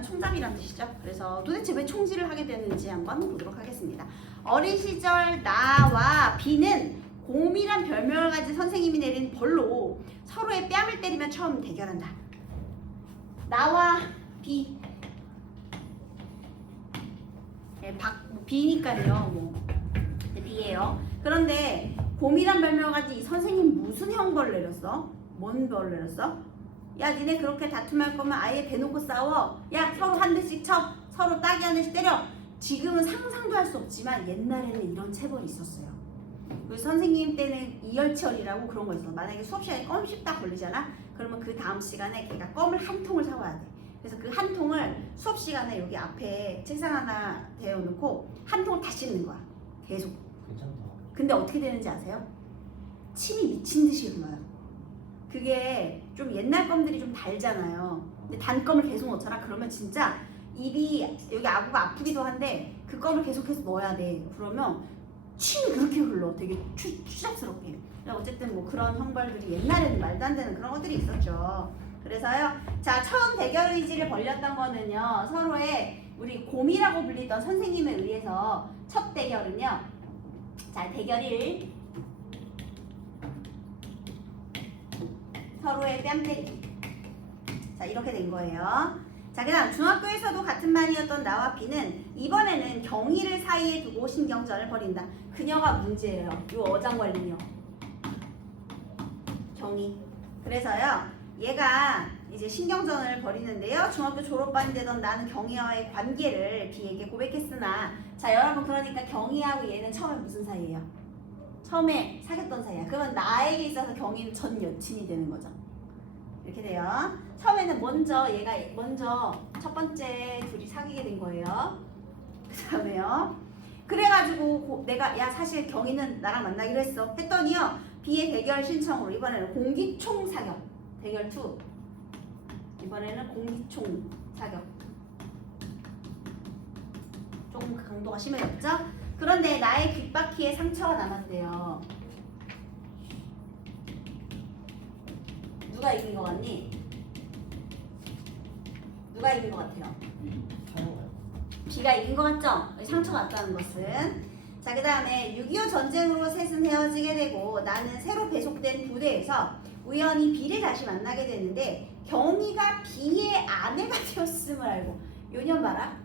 하면 총잡이란 뜻이죠. 그래서 도대체 왜 총질을 하게 되는지 한번 보도록 하겠습니다. 어린 시절 나와 B는 곰이란 별명을 가진 선생님이 내린 벌로 서로의 뺨을 때리며 처음 대결한다. 나와 B. 네, B니까요. 뭐 B예요. 그런데 곰이란 별명을 가진 이 선생님 무슨 형벌을 내렸어? 뭔 벌을 내렸어? 야, 니네 그렇게 다툼할 거면 아예 대놓고 싸워. 야, 서로 한 대씩 쳐. 서로 따기 한 대씩 때려. 지금은 상상도 할 수 없지만 옛날에는 이런 체벌이 있었어요. 그 선생님 때는 이열치열이라고 그런 거 있어. 만약에 수업 시간에 껌 씹다 걸리잖아. 그러면 그 다음 시간에 걔가 껌을 한 통을 사와야 돼. 그래서 그 한 통을 수업 시간에 여기 앞에 책상 하나 대어놓고 한 통을 다 씹는 거야. 계속. 괜찮다. 근데 어떻게 되는지 아세요? 침이 미친 듯이 흘러요. 그게 좀 옛날 껌들이 좀 달잖아요. 근데 단 껌을 계속 넣잖아. 그러면 진짜 입이 여기 아구가 아프기도 한데 그 껌을 계속해서 넣어야 돼. 그러면 침이 그렇게 흘러. 되게 추잡스럽게. 어쨌든 뭐 그런 형벌들이 옛날에는 말도 안 되는 그런 것들이 있었죠. 그래서요. 자, 처음 대결 의지를 벌였던 거는요. 서로의 우리 곰이라고 불리던 선생님에 의해서 첫 대결은요. 자, 대결 1. 서로의 뺨 때리기. 자, 이렇게 된 거예요. 자, 그 다음 중학교에서도 같은 반이었던 나와 B는 이번에는 경희를 사이에 두고 신경전을 벌인다. 그녀가 문제예요. 요 어장관리요. 경희. 그래서요. 얘가 이제 신경전을 벌이는데요. 중학교 졸업반이 되던 나는 경희와의 관계를 B에게 고백했으나 자, 여러분 그러니까 경희하고 얘는 처음에 무슨 사이예요? 처음에 사귀었던 사이야. 그러면 나에게 있어서 경희는 전 여친이 되는 거죠. 이렇게 돼요. 처음에는 얘가 먼저 첫 번째 둘이 사귀게 된 거예요. 그 다음에요. 그래가지고 내가 야 사실 경희는 나랑 만나기로 했어. 했더니요. B의 대결 신청으로 이번에는 공기총 사격. 대결 2. 이번에는 공기총 사격. 조금 강도가 심해졌죠? 그런데 나의 귓바퀴에 상처가 남았대요. 누가 이긴 것 같니? 누가 이긴 것 같아요? B가 이긴 것 같죠? 상처가 났다는 것은. 자, 그 다음에 6.25 전쟁으로 셋은 헤어지게 되고 나는 새로 배속된 부대에서 우연히 B를 다시 만나게 되는데 경희가 B의 아내가 되었음을 알고 요년 봐라.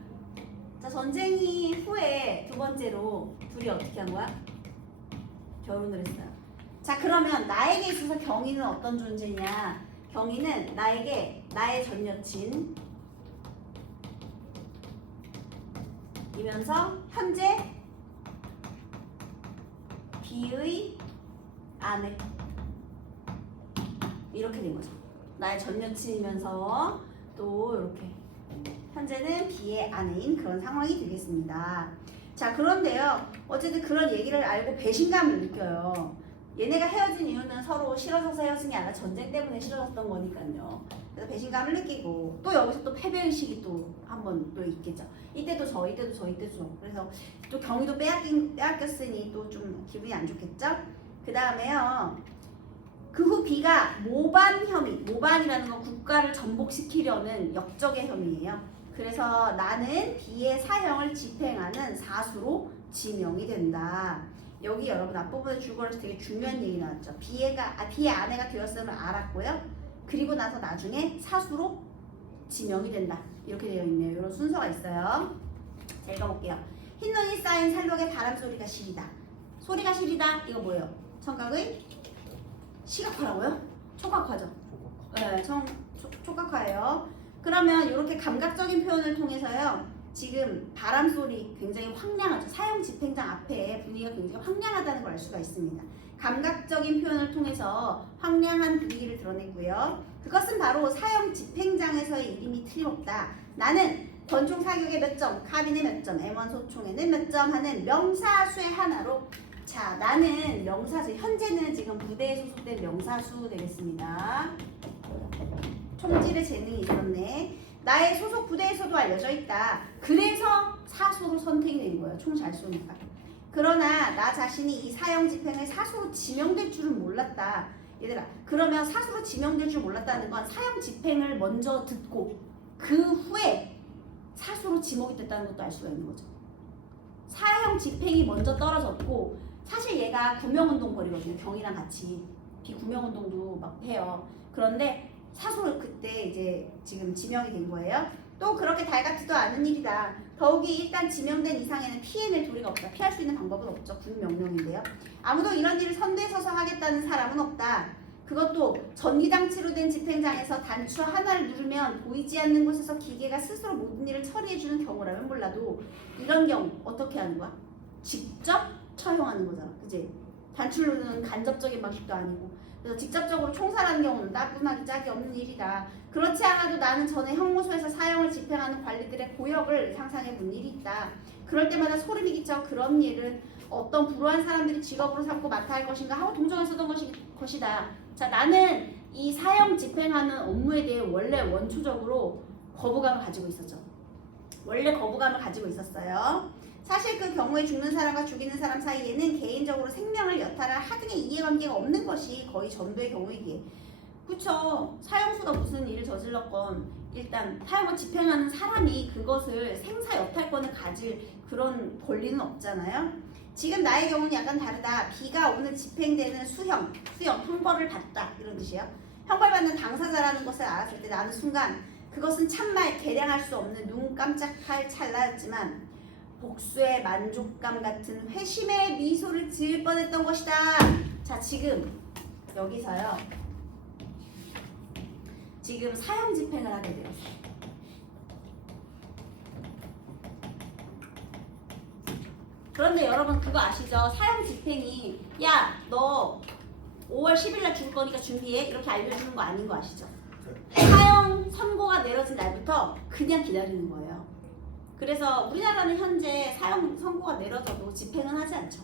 자, 전쟁이 후에 두 번째로 둘이 어떻게 한 거야? 결혼을 했어요. 자, 그러면 나에게 있어서 경희는 어떤 존재냐? 경희는 나에게 나의 전 여친 이면서 현재 B의 아내 이렇게 된 거죠. 나의 전 여친이면서 또 이렇게 현재는 B의 아내인 그런 상황이 되겠습니다. 자, 그런데요. 어쨌든 그런 얘기를 알고 배신감을 느껴요. 얘네가 헤어진 이유는 서로 싫어져서 헤어진 게 아니라 전쟁 때문에 싫어졌던 거니까요. 그래서 배신감을 느끼고 또 여기서 또 패배의식이 또 한 번 또 있겠죠. 이때도 저, 이때도 저, 이때도 저. 그래서 또 경희도 빼앗겼으니 또 좀 기분이 안 좋겠죠. 그 다음에요. 그 후 B가 모반 혐의, 모반이라는 건 국가를 전복시키려는 역적의 혐의예요. 그래서 나는 B의 사형을 집행하는 사수로 지명이 된다. 여기 여러분 앞부분에 줄거리에서 되게 중요한 얘기 나왔죠. B의 아내가 되었음을 알았고요. 그리고 나서 나중에 사수로 지명이 된다. 이렇게 되어 있네요. 이런 순서가 있어요. 자, 읽어볼게요. 흰눈이 쌓인 살록의 바람소리가 시리다. 소리가 시리다. 이거 뭐예요? 청각의 시각화라고요? 촉각화죠. 네, 촉각화예요. 그러면 이렇게 감각적인 표현을 통해서요. 지금 바람소리 굉장히 황량하죠. 사형 집행장 앞에 분위기가 굉장히 황량하다는 걸 알 수가 있습니다. 감각적인 표현을 통해서 황량한 분위기를 드러냈고요. 그것은 바로 사형 집행장에서의 이름이 틀림없다. 나는 권총 사격에 몇 점, 카빈에 몇 점, M1 소총에는 몇 점 하는 명사수의 하나로 자, 나는 명사수, 현재는 지금 부대에 소속된 명사수 되겠습니다. 총질의 재능이 있었네. 나의 소속 부대에서도 알려져 있다. 그래서 사수로 선택이 된 거예요. 총 잘 쏘니까. 그러나 나 자신이 이 사형 집행을 사수로 지명될 줄은 몰랐다. 얘들아, 그러면 사수로 지명될 줄 몰랐다는 건 사형 집행을 먼저 듣고 그 후에 사수로 지목이 됐다는 것도 알 수가 있는 거죠. 사형 집행이 먼저 떨어졌고 사실 얘가 구명운동거리거든요. 경이랑 같이 비구명운동도 막 해요. 그런데 사수로 그때 이제 지금 지명이 된 거예요. 또 그렇게 달갑지도 않은 일이다. 더욱이 일단 지명된 이상에는 피해낼 도리가 없다. 피할 수 있는 방법은 없죠. 군명령인데요. 아무도 이런 일을 선두에 서서 하겠다는 사람은 없다. 그것도 전기장치로 된 집행장에서 단추 하나를 누르면 보이지 않는 곳에서 기계가 스스로 모든 일을 처리해주는 경우라면 몰라도 이런 경우 어떻게 하는 거야? 직접 처형하는 거잖아. 그치? 단추를 누르는 간접적인 방식도 아니고 그래서 직접적으로 총살하는 경우는 나뿐하기 짝이 없는 일이다. 그렇지 않아도 나는 전에 형무소에서 사형을 집행하는 관리들의 고역을 상상해 본 일이 있다. 그럴 때마다 소름이 끼쳐 그런 일은 어떤 불우한 사람들이 직업으로 삼고 맡아야 할 것인가 하고 동정했었던 것이다. 자, 나는 이 사형 집행하는 업무에 대해 원래 원초적으로 거부감을 가지고 있었죠. 원래 거부감을 가지고 있었어요. 사실 그 경우에 죽는 사람과 죽이는 사람 사이에는 개인적으로 생명을 여탈할 하등의 이해관계가 없는 것이 거의 전부의 경우이기에 그쵸. 사형수가 무슨 일을 저질렀건 일단 사형을 집행하는 사람이 그것을 생사 여탈권을 가질 그런 권리는 없잖아요. 지금 나의 경우는 약간 다르다. B가 오늘 집행되는 수형, 형벌을 받다 이런 뜻이에요. 형벌받는 당사자라는 것을 알았을 때 나는 순간 그것은 참말 계량할 수 없는 눈 깜짝할 찰나였지만 복수의 만족감 같은 회심의 미소를 지을 뻔했던 것이다. 자, 지금 여기서요. 지금 사형 집행을 하게 되었어요. 그런데 여러분 그거 아시죠? 사형 집행이 야, 너 5월 10일 날 죽을 거니까 준비해 이렇게 알려주는 거 아닌 거 아시죠? 사형 선고가 내려진 날부터 그냥 기다리는 거예요. 그래서 우리나라는 현재 사형 선고가 내려져도 집행은 하지 않죠.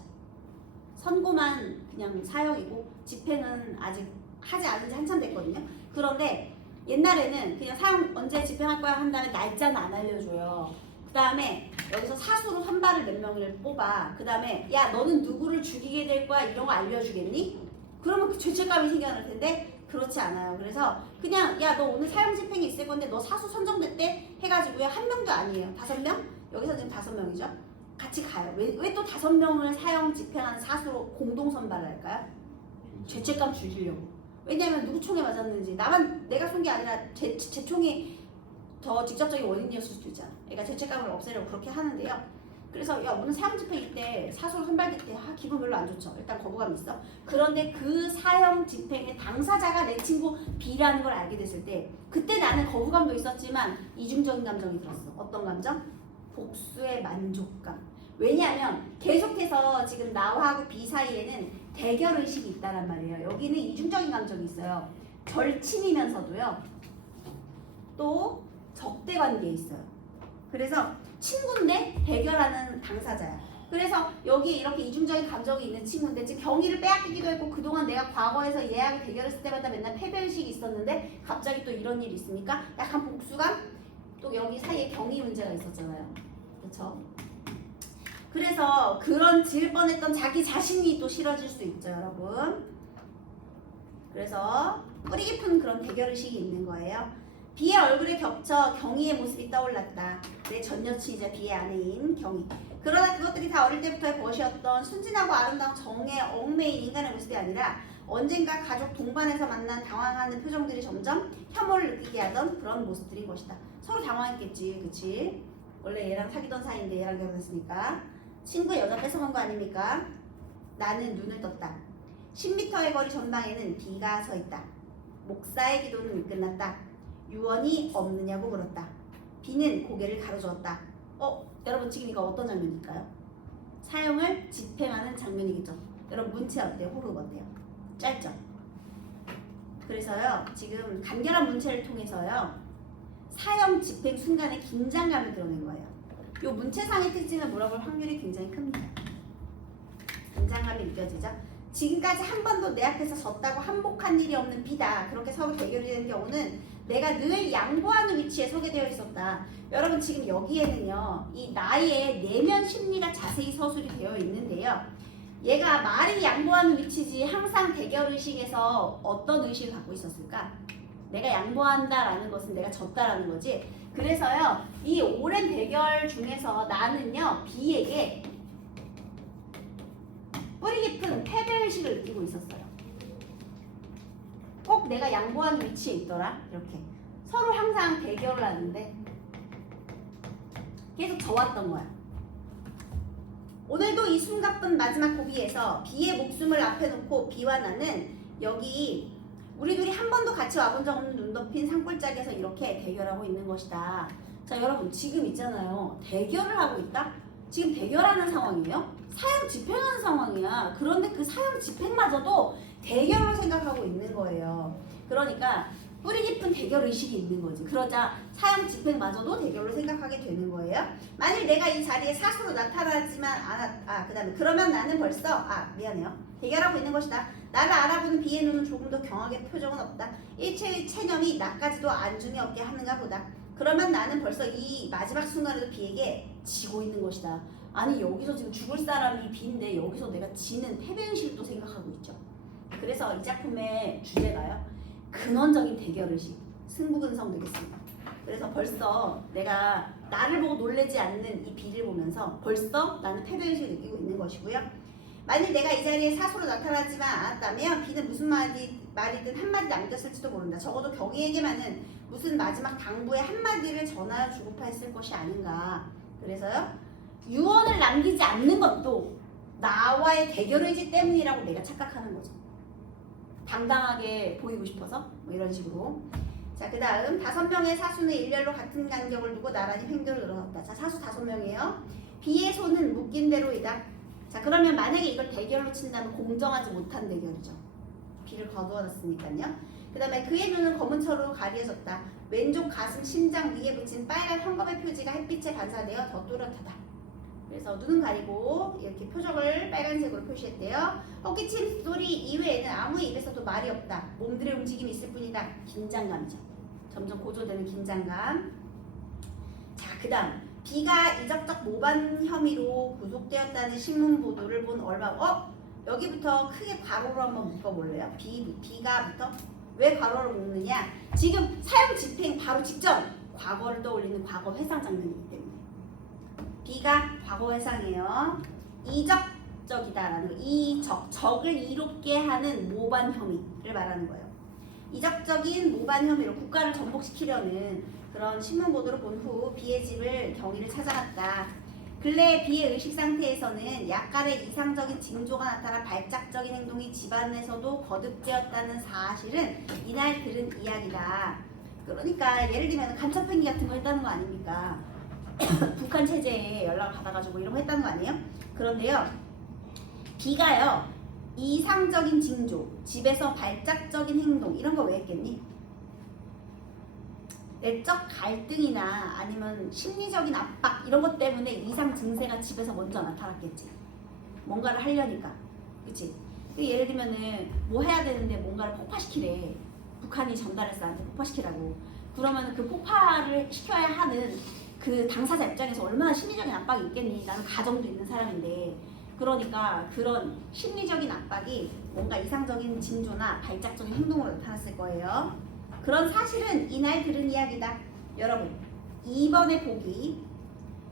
선고만 그냥 사형이고 집행은 아직 하지 않은 지 한참 됐거든요. 그런데 옛날에는 그냥 사형 언제 집행할 거야 한 다음에 날짜는 안 알려줘요. 그 다음에 여기서 사수로 선발을 몇 명을 뽑아. 그 다음에 야, 너는 누구를 죽이게 될 거야 이런 거 알려주겠니? 그러면 그 죄책감이 생겨날 텐데 그렇지 않아요. 그래서 그냥 야, 너 오늘 사형 집행이 있을 건데 너 사수 선정됐대 해가지고요. 한 명도 아니에요. 5명? 여기서 지금 5명이죠. 같이 가요. 왜 또 5명을 사형 집행하는 사수로 공동 선발을 할까요? 죄책감 줄이려고. 왜냐면 누구 총에 맞았는지 내가 쏜 게 아니라 제 총이 더 직접적인 원인이었을 수도 있잖아. 그러니까 죄책감을 없애려고 그렇게 하는데요. 그래서 야, 오늘 사형 집행 때 사수로 선발됐대. 기분 별로 안 좋죠. 일단 거부감이 있어. 그런데 그 사형 집행의 당사자가 내 친구 B라는 걸 알게 됐을 때 그때 나는 거부감도 있었지만 이중적인 감정이 들었어. 어떤 감정? 복수의 만족감. 왜냐하면 계속해서 지금 나하고 B 사이에는 대결의식이 있다란 말이에요. 여기는 이중적인 감정이 있어요. 절친이면서도요. 또 적대관계에 있어요. 그래서 친구인데 대결하는 당사자야. 그래서 여기 이렇게 이중적인 감정이 있는 친구인데 지금 경의를 빼앗기기도 했고 그동안 내가 과거에서 얘하고 대결했을 때마다 맨날 패배의식이 있었는데 갑자기 또 이런 일이 있으니까 약간 복수감? 또 여기 사이에 경의 문제가 있었잖아요. 그렇죠? 그래서 그런 지을 뻔했던 자기 자신이 또 싫어질 수 있죠, 여러분. 그래서 뿌리 깊은 그런 대결의식이 있는 거예요. B의 얼굴에 겹쳐 경희의 모습이 떠올랐다. 내 전 여친이자 B의 아내인 경희. 그러나 그것들이 다 어릴 때부터의 벗이었던 순진하고 아름다운 정에 얽매인 인간의 모습이 아니라 언젠가 가족 동반에서 만난 당황하는 표정들이 점점 혐오를 느끼게 하던 그런 모습들인 것이다. 서로 당황했겠지, 그치? 원래 얘랑 사귀던 사이인데 얘랑 결혼했으니까. 친구의 여자 뺏어간 거 아닙니까? 나는 눈을 떴다. 10m의 거리 전방에는 B가 서 있다. 목사의 기도는 끝났다. 유언이 없느냐고 물었다. B는 고개를 가로저었다. 여러분 지금 이거 어떤 장면일까요? 사형을 집행하는 장면이겠죠. 여러분 문체 어때요? 호흡 어때요? 짧죠? 그래서요 지금 간결한 문체를 통해서요 사형 집행 순간의 긴장감을 드러낸 거예요. 이 문체상의 특징을 물어볼 확률이 굉장히 큽니다. 긴장감이 느껴지죠? 지금까지 한 번도 내 앞에서 졌다고 항복한 일이 없는 B다. 그렇게 서로 대결이 되는 경우는 내가 늘 양보하는 위치에 서게 되어 있었다. 여러분 지금 여기에는요. 이 나의 내면 심리가 자세히 서술이 되어 있는데요. 얘가 말이 양보하는 위치지 항상 대결의식에서 어떤 의식을 갖고 있었을까? 내가 양보한다라는 것은 내가 졌다라는 거지. 그래서요, 이 오랜 대결 중에서 나는요, B에게 뿌리 깊은 패배의식을 느끼고 있었어요. 꼭 내가 양보하는 위치에 있더라. 이렇게 서로 항상 대결을 하는데 계속 져왔던 거야. 오늘도 이 숨가쁜 마지막 고비에서 B의 목숨을 앞에 놓고 B와 나는 여기 우리 둘이 한 번도 같이 와본 적 없는 눈 덮인 산골짜기에서 이렇게 대결하고 있는 것이다. 자, 여러분 지금 있잖아요. 대결을 하고 있다? 지금 대결하는 상황이에요? 사형 집행하는 상황이야. 그런데 그 사형 집행마저도 대결로 생각하고 있는 거예요. 그러니까 뿌리 깊은 대결 의식이 있는 거지. 그러자 사형 집행마저도 대결로 생각하게 되는 거예요. 만일 내가 이 자리에 사수로 나타나지만 그다음에 그러면 나는 벌써 미안해요. 대결하고 있는 것이다. 나를 알아보는 B의 눈은 조금 더 경악의 표정은 없다. 일체의 체념이 나까지도 안중에 없게 하는가 보다. 그러면 나는 벌써 이 마지막 순간에도 B에게 지고 있는 것이다. 아니 여기서 지금 죽을 사람이 B인데 여기서 내가 지는 패배의식을 또 생각하고 있죠. 그래서 이 작품의 주제가요. 근원적인 대결의식, 승부근성 되겠습니다. 그래서 벌써 내가 나를 보고 놀라지 않는 이 B를 보면서 벌써 나는 패배의식을 느끼고 있는 것이고요. 만일 내가 이 자리에 사수로 나타나지만 않았다면 B는 무슨 말이든 한마디 남겼을지도 모른다. 적어도 경희에게만은 무슨 마지막 당부의 한마디를 전하여 주고파 했을 것이 아닌가. 그래서요. 유언을 남기지 않는 것도 나와의 대결의식 때문이라고 내가 착각하는 거죠. 당당하게 보이고 싶어서 뭐 이런 식으로. 자, 그 다음 5명의 사수는 일렬로 같은 간격을 두고 나란히 횡도를 늘어섰다. 자, 사수 5명이에요. B의 손은 묶인 대로이다. 자, 그러면 만약에 이걸 대결로 친다면 공정하지 못한 대결이죠. B를 거두어놨으니까요. 그 다음에 그의 눈은 검은 철로 가려졌다. 왼쪽 가슴 심장 위에 붙인 빨간 헝겊의 표지가 햇빛에 반사되어 더 또렷하다. 그래서 눈은 가리고 이렇게 표적을 빨간색으로 표시했대요. 헛기침 소리 이외에는 아무의 입에서도 말이 없다. 몸들의 움직임이 있을 뿐이다. 긴장감이죠. 점점 고조되는 긴장감. 자, 그 다음 B가 이적적 모반 혐의로 구속되었다는 신문 보도를 본 얼마 여기부터 크게 괄호로 한번 묶어볼래요? B가부터 왜 괄호를 묶느냐? 지금 사형 집행 바로 직전 과거를 떠올리는 과거 회상 장면이기 때문에 B가 과거 회상이에요. 이적적이다라는 적을 이롭게 하는 모반 혐의를 말하는 거예요. 이적적인 모반 혐의로 국가를 전복시키려는 그런 신문 보도를 본 후 B의 집을 경위를 찾아갔다. 근래 B의 의식 상태에서는 약간의 이상적인 징조가 나타나 발작적인 행동이 집안에서도 거듭되었다는 사실은 이날 들은 이야기다. 그러니까 예를 들면 간첩행위 같은 거 했다는 거 아닙니까? 북한 체제에 연락을 받아가지고 이런 거 했다는 거 아니에요? 그런데요, B가요 이상적인 징조, 집에서 발작적인 행동 이런 거 왜 했겠니? 내적 갈등이나 아니면 심리적인 압박 이런 것 때문에 이상 증세가 집에서 먼저 나타났겠지. 뭔가를 하려니까, 그치? 예를 들면은 뭐 해야 되는데 뭔가를 폭파시키래. 북한이 전달해서 나한테 폭파시키라고. 그러면 그 폭파를 시켜야 하는 그 당사자 입장에서 얼마나 심리적인 압박이 있겠니? 나는 가정도 있는 사람인데. 그러니까 그런 심리적인 압박이 뭔가 이상적인 징조나 발작적인 행동으로 나타났을 거예요. 그런 사실은 이날 들은 이야기다. 여러분, 2번의 보기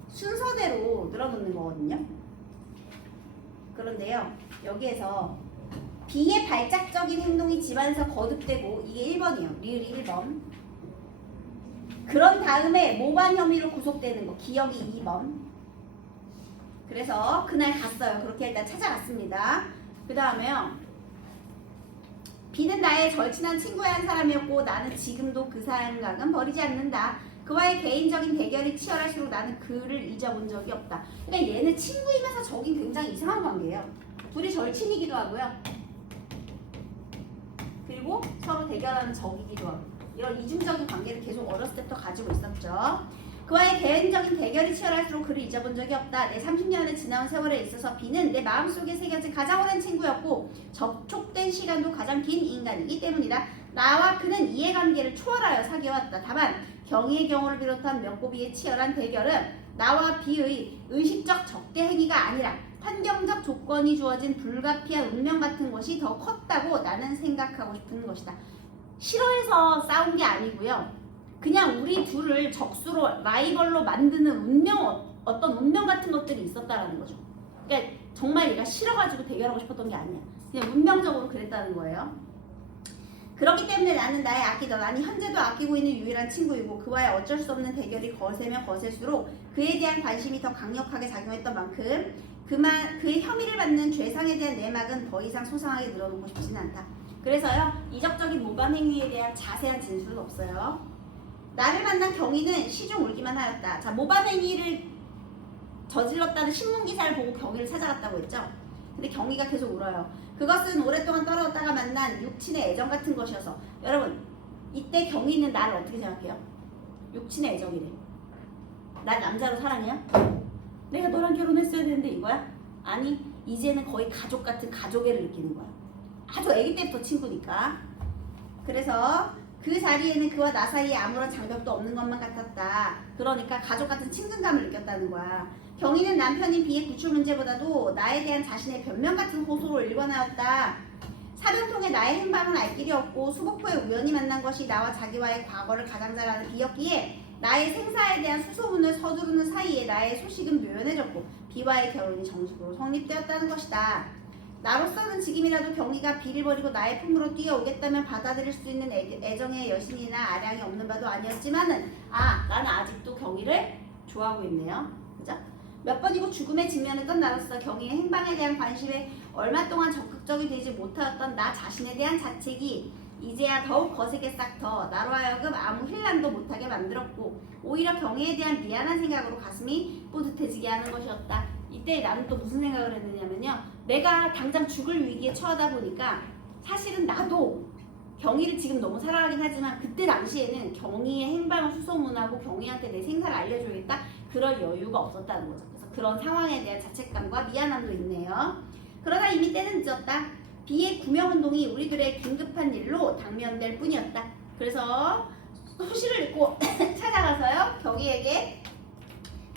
순서대로 늘어놓는 거거든요. 그런데요, 여기에서 B의 발작적인 행동이 집안에서 거듭되고 이게 1번이에요. 리을이 1번. 그런 다음에 모반 혐의로 구속되는 거 기억이 2번. 그래서 그날 갔어요. 그렇게 일단 찾아갔습니다. 그 다음에요. B는 나의 절친한 친구의 한 사람이었고 나는 지금도 그 생각은 버리지 않는다. 그와의 개인적인 대결이 치열할수록 나는 그를 잊어본 적이 없다. 그러니까 얘는 친구이면서 저긴 굉장히 이상한 관계예요. 둘이 절친이기도 하고요. 그리고 서로 대결하는 적이기도 하고. 이런 이중적인 관계를 계속 어렸을 때부터 가지고 있었죠. 그와의 개인적인 대결이 치열할수록 그를 잊어본 적이 없다. 내 30년의 지나온 세월에 있어서 B는 내 마음속에 새겨진 가장 오랜 친구였고 접촉된 시간도 가장 긴 인간이기 때문이다. 나와 그는 이해관계를 초월하여 사귀어왔다. 다만 경희의 경우를 비롯한 명고비의 치열한 대결은 나와 B의 의식적 적대 행위가 아니라 환경적 조건이 주어진 불가피한 운명 같은 것이 더 컸다고 나는 생각하고 싶은 것이다. 싫어해서 싸운 게 아니고요. 그냥 우리 둘을 적수로 라이벌로 만드는 어떤 운명 같은 것들이 있었다라는 거죠. 그러니까 정말 얘가 싫어가지고 대결하고 싶었던 게 아니야. 그냥 운명적으로 그랬다는 거예요. 그렇기 때문에 나는 나의 아끼다. 나는 현재도 아끼고 있는 유일한 친구이고 그와의 어쩔 수 없는 대결이 거세면 거셀수록 그에 대한 관심이 더 강력하게 작용했던 만큼 그의 혐의를 받는 죄상에 대한 내막은 더 이상 소상하게 늘어놓고 싶지는 않다. 그래서요, 이적적인 모반 행위에 대한 자세한 진술은 없어요. 나를 만난 경위는 시중 울기만 하였다. 자, 모반 행위를 저질렀다는 신문 기사를 보고 경위를 찾아갔다고 했죠. 근데 경위가 계속 울어요. 그것은 오랫동안 떨어졌다가 만난 육친의 애정 같은 것이어서. 여러분, 이때 경위는 나를 어떻게 생각해요? 육친의 애정이래. 날 남자로 사랑해요? 내가 너랑 결혼했어야 되는데 이거야? 아니, 이제는 거의 가족 같은 가족애를 느끼는 거야. 아주 아기 때부터 친구니까. 그래서 그 자리에는 그와 나 사이에 아무런 장벽도 없는 것만 같았다. 그러니까 가족 같은 친근감을 느꼈다는 거야. 경희는 남편인 비의 구출 문제보다도 나에 대한 자신의 변명 같은 호소로 일관하였다. 사병통에 나의 행방은 알 길이 없고 수복포에 우연히 만난 것이 나와 자기와의 과거를 가장 잘 아는 비였기에 나의 생사에 대한 수소문을 서두르는 사이에 나의 소식은 묘연해졌고 비와의 결혼이 정식으로 성립되었다는 것이다. 나로서는 지금이라도 경희가 비를 버리고 나의 품으로 뛰어오겠다면 받아들일 수 있는 애정의 여신이나 아량이 없는 바도 아니었지만은 나는 아직도 경희를 좋아하고 있네요. 그죠? 몇 번이고 죽음에 직면했던 나로서 경희의 행방에 대한 관심에 얼마 동안 적극적이 되지 못하였던 나 자신에 대한 자책이 이제야 더욱 거세게 싹터 나로 하여금 아무 힐난도 못하게 만들었고 오히려 경희에 대한 미안한 생각으로 가슴이 뿌듯해지게 하는 것이었다. 이때 나는 또 무슨 생각을 했느냐면요. 내가 당장 죽을 위기에 처하다 보니까 사실은 나도 경희를 지금 너무 사랑하긴 하지만 그때 당시에는 경희의 행방을 수소문하고 경희한테 내 생사를 알려줘야겠다 그럴 여유가 없었다는 거죠. 그래서 그런 상황에 대한 자책감과 미안함도 있네요. 그러나 이미 때는 늦었다. 비의 구명운동이 우리들의 긴급한 일로 당면될 뿐이었다. 그래서 소식을 읽고 찾아가서요. 경희에게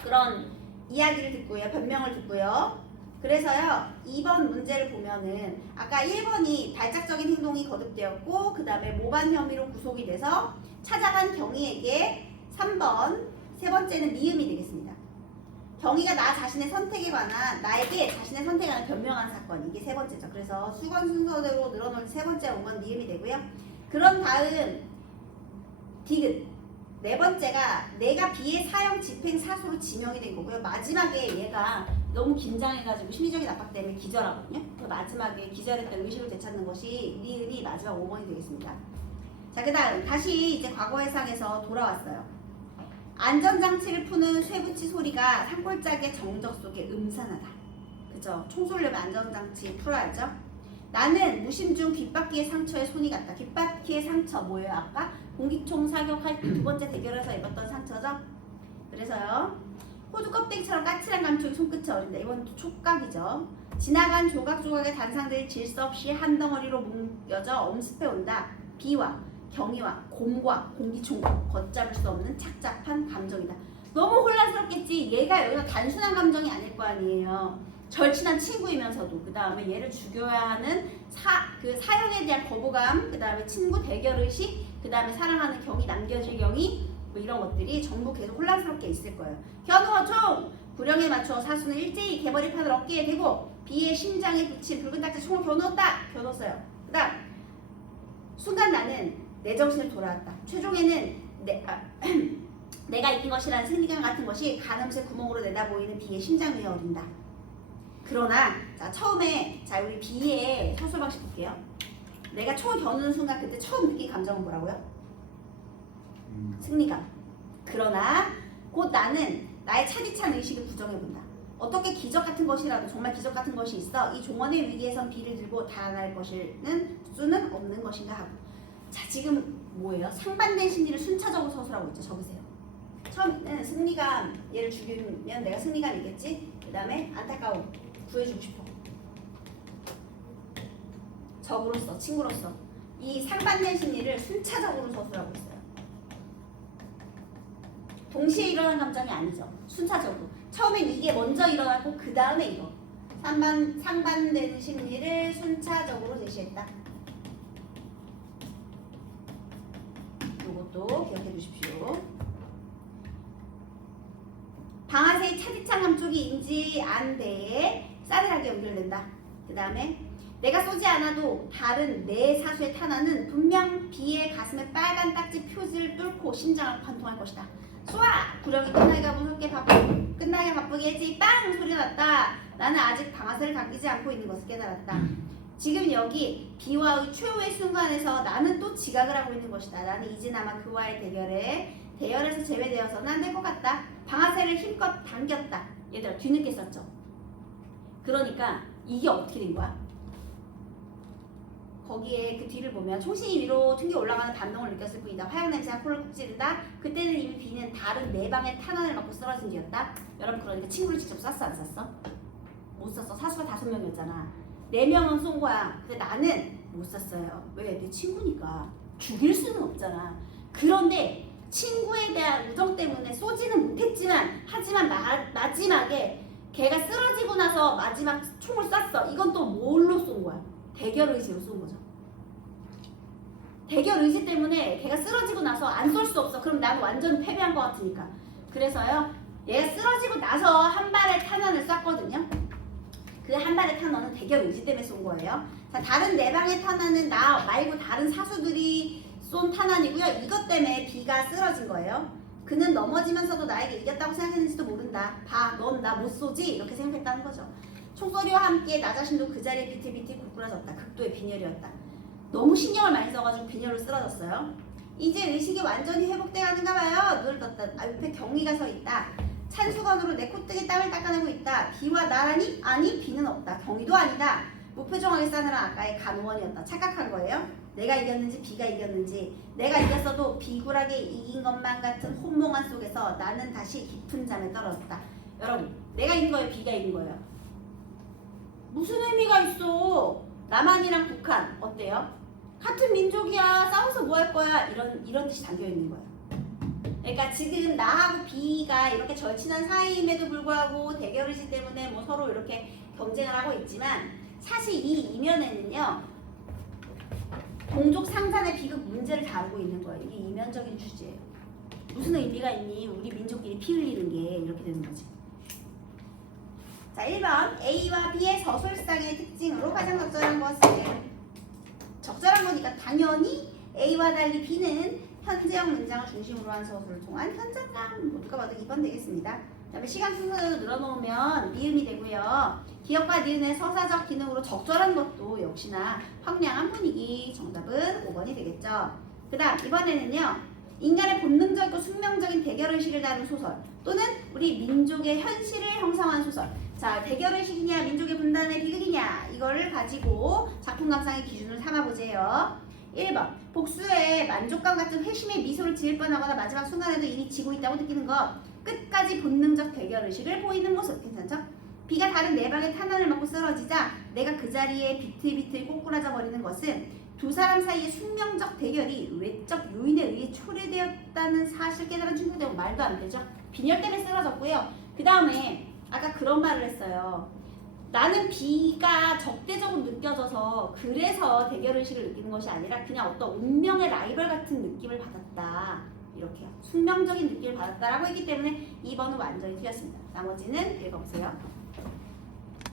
그런 이야기를 듣고요. 변명을 듣고요. 그래서요. 2번 문제를 보면은 아까 1번이 발작적인 행동이 거듭되었고 그 다음에 모반 혐의로 구속이 돼서 찾아간 경희에게 3번 세 번째는 미음이 되겠습니다. 경희가 나 자신의 선택에 관한 나에게 자신의 선택에 관한 변명한 사건 이게 세 번째죠. 그래서 수건 순서대로 늘어놓은 세 번째 5번 미음이 되고요. 그런 다음 디귿 네 번째가 내가 비의 사형 집행 사소로 지명이 된 거고요. 마지막에 얘가 너무 긴장해가지고 심리적인 압박 때문에 기절하거든요. 그 마지막에 기절했던 의식을 되찾는 것이 니은이 마지막 5번이 되겠습니다. 자, 그 다음 다시 이제 과거 해상에서 돌아왔어요. 안전장치를 푸는 쇠붙이 소리가 산골짜기의 정적 속에 음산하다. 그죠? 총 쏘려면 안전장치 풀어야죠. 나는 무심 중 귓바퀴의 상처에 손이 갔다. 귓바퀴의 상처 뭐예요? 아까 공기총 사격할 때 두 번째 대결에서 입었던 상처죠? 그래서요. 호두 껍데기처럼 까칠한 감촉이 손끝에 어린다. 이건 또 촉각이죠. 지나간 조각조각의 단상들이 질서 없이 한 덩어리로 뭉겨져 엄습해 온다. 비와 경의와 곰과 공기총과 걷잡을 수 없는 착잡한 감정이다. 너무 혼란스럽겠지. 얘가 여기서 단순한 감정이 아닐 거 아니에요. 절친한 친구이면서도 그 다음에 얘를 죽여야 하는 그 사형에 대한 거부감, 그 다음에 친구 대결의식, 그 다음에 사랑하는 경이 남겨질 경이 뭐 이런 것들이 전부 계속 혼란스럽게 있을 거예요. 견우어 총! 구령에 맞춰 사수는 일제히 개머리판을 어깨에 대고 비의 심장에 붙인 붉은 딱지 총을 겨누었다! 겨눴어요. 그 다음 순간 나는 내 정신을 돌아왔다. 최종에는 내가 이긴 것이라는 승리감 같은 것이 가늠새 구멍으로 내다보이는 비의 심장 위에 어린다. 그러나 자 처음에 자 우리 비의 서술 방식 볼게요. 내가 총을 겨누는 순간 그때 처음 느낀 감정은 뭐라고요? 승리감. 그러나 곧 나는 나의 차디찬 의식을 부정해본다. 어떻게 기적 같은 것이라도 정말 기적 같은 것이 있어 이 종원의 위기에선 비를 들고 달아날 수는 없는 것인가 하고. 자 지금 뭐예요? 상반된 심리를 순차적으로 서술하고 있죠. 적으세요. 처음에는 승리감, 얘를 죽이면 내가 승리감이겠지. 그 다음에 안타까움, 구해주고 싶어. 적으로서, 친구로서 이 상반된 심리를 순차적으로 서술하고 있어요. 동시에 일어난 감정이 아니죠. 순차적으로. 처음엔 이게 먼저 일어나고 그 다음에 이거. 상반된 심리를 순차적으로 제시했다. 것도 기억해 주십시오. 방아쇠의 차지창 함쪽이 인지 안대에 싸늘하게 연결된다. 그 다음에 내가 쏘지 않아도 다른 내 사수의 탄환은 분명 B의 가슴에 빨간 딱지 표지를 뚫고 심장을 관통할 것이다. 쏘아! 구령이 끝나게 바쁘게 했지. 빵! 소리가 났다. 나는 아직 방아쇠를 당기지 않고 있는 것을 깨달았다. 지금 여기 B와의 최후의 순간에서 나는 또 지각을 하고 있는 것이다. 나는 이제나마 그와의 대열에서 제외되어서는 안 될 것 같다. 방아쇠를 힘껏 당겼다. 얘들아 뒤늦게 썼죠. 그러니까 이게 어떻게 된 거야? 거기에 그 뒤를 보면 총신이 위로 튕겨 올라가는 반동을 느꼈을 뿐이다. 화약 냄새가 코를 쿡 찌른다. 그때는 이미 B는 다른 네 방의 탄환을 맞고 쓰러진 뒤였다. 여러분 그러니까 친구를 직접 쐈어 안 쐈어? 못 쐈어. 사수가 5명이었잖아. 4명은 쏜 거야. 근데 나는 못 쐈어요. 왜? 내 친구니까. 죽일 수는 없잖아. 그런데 친구에 대한 우정 때문에 쏘지는 못했지만 하지만 마지막에 걔가 쓰러지고 나서 마지막 총을 쐈어. 이건 또 뭘로 쏜 거야? 대결 의지로 쏜 거죠. 대결 의지 때문에 걔가 쓰러지고 나서 안 쏠 수 없어. 그럼 나는 완전 패배한 것 같으니까. 그래서요. 얘가 쓰러지고 나서 한 발의 탄환을 쐈거든요. 그 한 발의 탄환은 대결 의지 때문에 쏜 거예요. 자, 다른 4방의 탄환은 나 말고 다른 사수들이 쏜 탄환이고요. 이것 때문에 B가 쓰러진 거예요. 그는 넘어지면서도 나에게 이겼다고 생각했는지도 모른다. 봐, 넌 나 못 쏘지? 이렇게 생각했다는 거죠. 총소리와 함께 나 자신도 그 자리에 비틀비틀 구부러졌다. 극도의 빈혈이었다. 너무 신경을 많이 써가지고 빈혈로 쓰러졌어요. 이제 의식이 완전히 회복돼 가는가 봐요. 눈을 떴다. 옆에 경위가 서 있다. 찬 수건으로 내 콧등에 땀을 닦아내고 있다. B와 나라니? 아니, B는 없다. 경위도 아니다. 무표정하게 싸늘한 아까의 간호원이었다. 착각한 거예요. 내가 이겼는지 B가 이겼는지. 내가 이겼어도 비굴하게 이긴 것만 같은 혼몽한 속에서 나는 다시 깊은 잠에 떨어졌다. 여러분, 내가 이긴 거예요? B가 이긴 거예요? 무슨 의미가 있어? 남한이랑 북한 어때요? 같은 민족이야. 싸워서 뭐 할 거야? 이런 뜻이 담겨 있는 거예요. 그러니까 지금 나하고 B가 이렇게 절친한 사이임에도 불구하고 대결의식 때문에 뭐 서로 이렇게 경쟁을 하고 있지만 사실 이 이면에는요 동족 상잔의 비극 문제를 다루고 있는 거예요. 이게 이면적인 주제예요. 무슨 의미가 있니? 우리 민족끼리 피 흘리는 게 이렇게 되는 거지. 자, 1번 A와 B의 서술상의 특징으로 가장 적절한 것은 적절한 거니까 당연히 A와 달리 B는 현재형 문장을 중심으로 한 서술을 통한 현장감 모두가 봐도 2번 되겠습니다. 그다음에 시간 순서대로 늘어놓으면 미음이 되고요. 기억과 니은의 서사적 기능으로 적절한 것도 역시나 황량한 분위기. 정답은 5번이 되겠죠. 그 다음 이번에는요. 인간의 본능적이고 숙명적인 대결의식을 다룬 소설 또는 우리 민족의 현실을 형성한 소설. 자, 대결의식이냐 민족의 분단의 비극이냐 이거를 가지고 작품 감상의 기준을 삼아보세요. 1번 복수에 만족감 같은 회심의 미소를 지을 뻔하거나 마지막 순간에도 이미 지고 있다고 느끼는 것. 끝까지 본능적 대결의식을 보이는 모습. 괜찮죠? B가 다른 4방의 탄환을 맞고 쓰러지자 내가 그 자리에 비틀비틀 꼬꾸라져 버리는 것은 두 사람 사이의 숙명적 대결이 외적 요인에 의해 초래되었다는 사실 깨달은 충격되고 말도 안 되죠. 빈혈 때문에 쓰러졌고요. 그 다음에 아까 그런 말을 했어요. 나는 B가 적대적으로 느껴져서 그래서 대결의식을 느끼는 것이 아니라 그냥 어떤 운명의 라이벌 같은 느낌을 받았다. 이렇게요. 숙명적인 느낌을 받았다라고 했기 때문에 2번은 완전히 틀렸습니다. 나머지는 읽어보세요.